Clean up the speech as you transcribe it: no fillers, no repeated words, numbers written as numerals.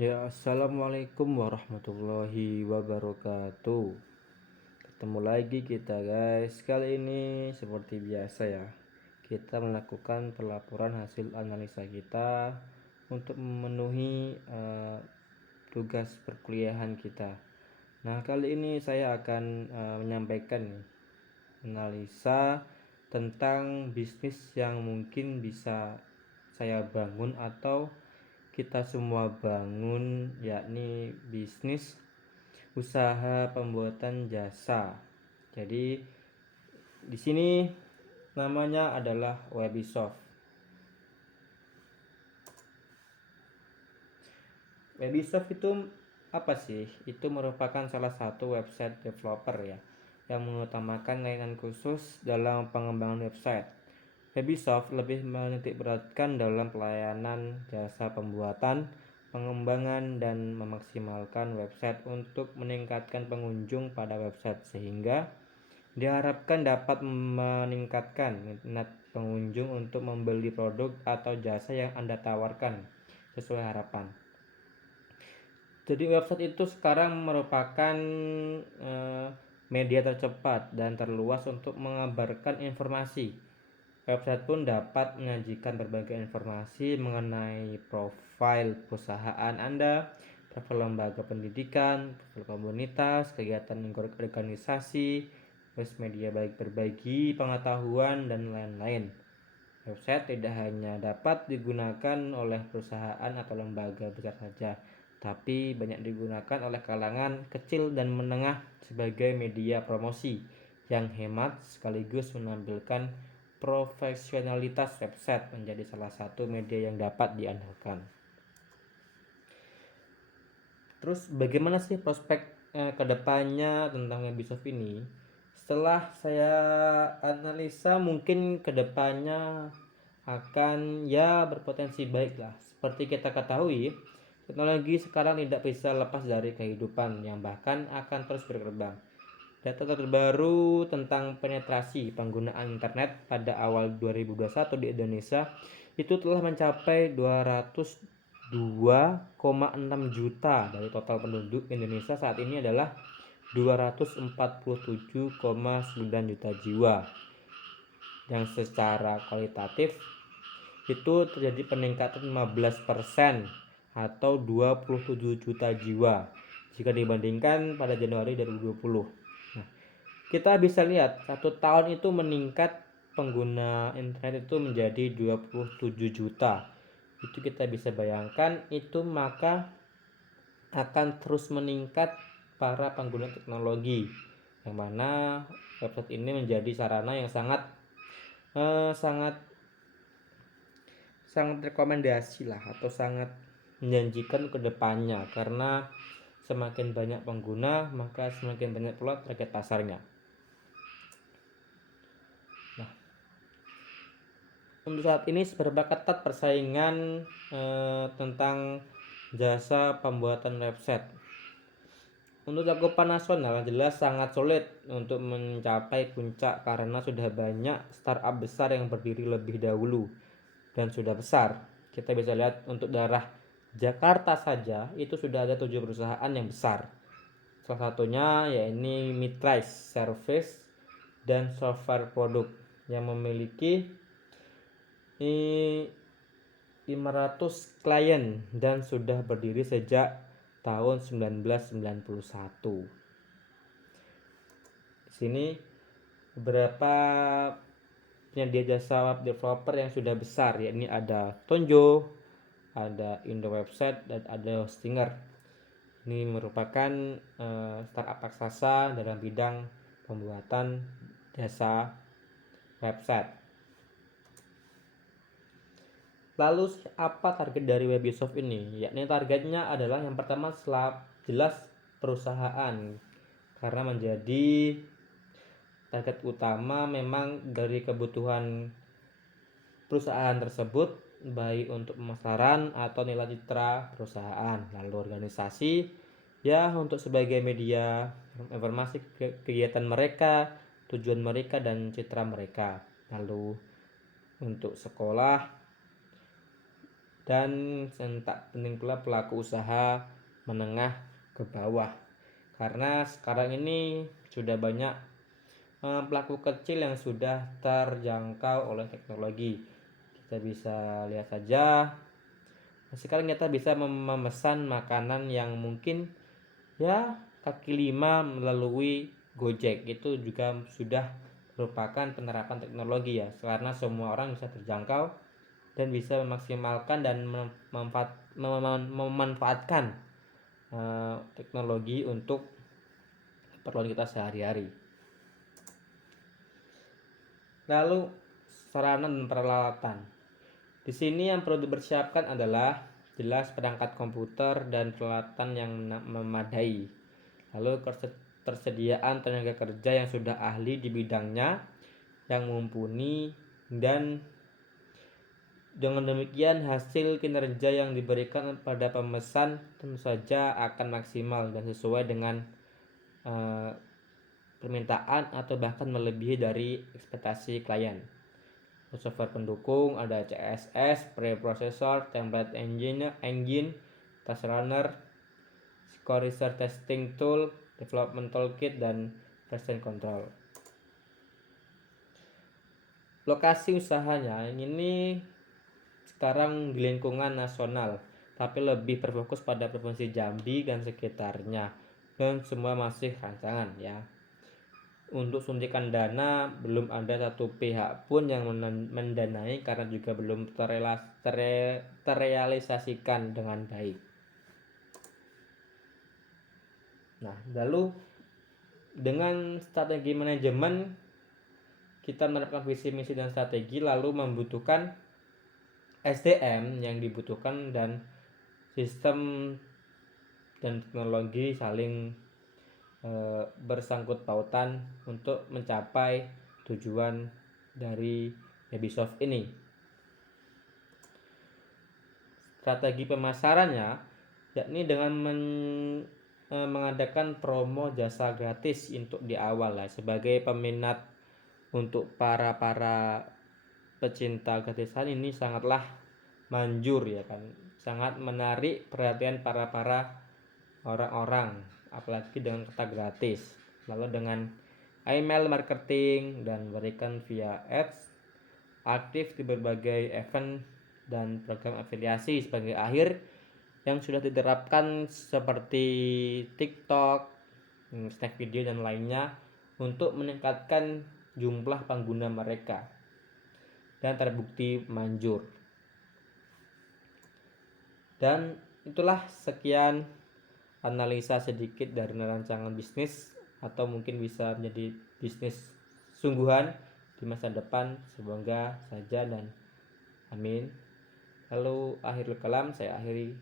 Ya, assalamualaikum warahmatullahi wabarakatuh. Ketemu lagi kita guys. Kali ini seperti biasa ya, kita melakukan pelaporan hasil analisa kita untuk memenuhi tugas perkuliahan kita. Nah, kali ini saya akan menyampaikan nih, analisa tentang bisnis yang mungkin bisa saya bangun atau kita semua bangun, yakni bisnis usaha pembuatan jasa. Jadi di sini namanya adalah Webisoft. Webisoft itu apa sih? Itu merupakan salah satu website developer ya, yang mengutamakan layanan khusus dalam pengembangan website. Webisoft lebih menitikberatkan dalam pelayanan jasa pembuatan, pengembangan, dan memaksimalkan website untuk meningkatkan pengunjung pada website sehingga diharapkan dapat meningkatkan minat pengunjung untuk membeli produk atau jasa yang Anda tawarkan sesuai harapan. Jadi website itu sekarang merupakan media tercepat dan terluas untuk mengabarkan informasi. Website pun dapat menyajikan berbagai informasi mengenai profil perusahaan Anda, profil lembaga pendidikan, profil komunitas, kegiatan organisasi, terus media baik berbagi pengetahuan dan lain-lain. Website tidak hanya dapat digunakan oleh perusahaan atau lembaga besar saja, tapi banyak digunakan oleh kalangan kecil dan menengah sebagai media promosi yang hemat sekaligus menampilkan profesionalitas. Website menjadi salah satu media yang dapat diandalkan. Terus bagaimana sih prospek kedepannya tentang Ubisoft ini? Setelah saya analisa, mungkin kedepannya akan ya berpotensi baik lah. Seperti kita ketahui, teknologi sekarang tidak bisa lepas dari kehidupan yang bahkan akan terus berkembang. Data terbaru tentang penetrasi penggunaan internet pada awal 2021 di Indonesia itu telah mencapai 202,6 juta. Dari total penduduk Indonesia saat ini adalah 247,9 juta jiwa. Yang secara kualitatif itu terjadi peningkatan 15% atau 27 juta jiwa jika dibandingkan pada Januari 2020. Nah, kita bisa lihat 1 tahun itu meningkat pengguna internet itu menjadi 27 juta. Itu kita bisa bayangkan, itu maka akan terus meningkat para pengguna teknologi, yang mana website ini menjadi sarana yang sangat sangat rekomendasi lah, atau sangat menjanjikan ke depannya, karena semakin banyak pengguna maka semakin banyak pula target pasarnya. Nah, untuk saat ini seberapa ketat persaingan tentang jasa pembuatan website? Untuk cakupan nasional jelas sangat sulit untuk mencapai puncak karena sudah banyak startup besar yang berdiri lebih dahulu dan sudah besar. Kita bisa lihat untuk daerah Jakarta saja itu sudah ada 7 perusahaan yang besar. Salah satunya yakni Midrise Service dan Software Product yang memiliki 500 klien dan sudah berdiri sejak tahun 1991. Di sini beberapa penyedia jasa web developer yang sudah besar, yakni ada Tonjo, ada Indo Website, dan ada Hostinger. Ini merupakan startup raksasa dalam bidang pembuatan jasa website. Lalu apa target dari Webisoft ini? Yakni targetnya adalah yang pertama jelas perusahaan, karena menjadi target utama memang dari kebutuhan perusahaan tersebut, baik untuk pemasaran atau nilai citra perusahaan. Lalu organisasi ya untuk sebagai media informasi kegiatan mereka, tujuan mereka, dan citra mereka. Lalu untuk sekolah dan tak penting pula pelaku usaha menengah ke bawah, karena sekarang ini sudah banyak pelaku kecil yang sudah terjangkau oleh teknologi. Kita bisa lihat saja, sekarang kita bisa memesan makanan yang mungkin ya kaki lima melalui Gojek. Itu juga sudah merupakan penerapan teknologi ya, karena semua orang bisa terjangkau dan bisa memaksimalkan dan memanfaatkan teknologi untuk keperluan kita sehari-hari. Lalu sarana dan peralatan. Di sini yang perlu dipersiapkan adalah jelas perangkat komputer dan peralatan yang memadai. Lalu persediaan tenaga kerja yang sudah ahli di bidangnya, yang mumpuni, dan dengan demikian hasil kinerja yang diberikan pada pemesan tentu saja akan maksimal dan sesuai dengan permintaan atau bahkan melebihi dari ekspektasi klien. Software pendukung ada CSS, preprocessor, template engine, task runner, score research testing tool, development toolkit, dan version control. Lokasi usahanya ini sekarang di lingkungan nasional, tapi lebih berfokus pada Provinsi Jambi dan sekitarnya, dan semua masih rancangan ya. Untuk suntikan dana belum ada satu pihak pun yang mendanai karena juga belum terrealisasikan dengan baik. Nah, lalu dengan strategi manajemen kita menerapkan visi misi dan strategi, lalu membutuhkan SDM yang dibutuhkan dan sistem dan teknologi saling bersangkut pautan untuk mencapai tujuan dari Ubisoft ini. Strategi pemasarannya yakni dengan mengadakan promo jasa gratis untuk di awal lah, sebagai peminat untuk para pecinta gratisan ini sangatlah manjur ya kan, sangat menarik perhatian para orang-orang, apalagi dengan kata gratis. Lalu dengan email marketing dan berikan via ads, aktif di berbagai event dan program afiliasi sebagai akhir yang sudah diterapkan seperti TikTok, snack video dan lainnya untuk meningkatkan jumlah pengguna mereka dan terbukti manjur. Dan itulah sekian analisa sedikit dari rancangan bisnis, atau mungkin bisa menjadi bisnis sungguhan di masa depan. Semoga saja dan amin. Lalu akhirul kalam, saya akhiri.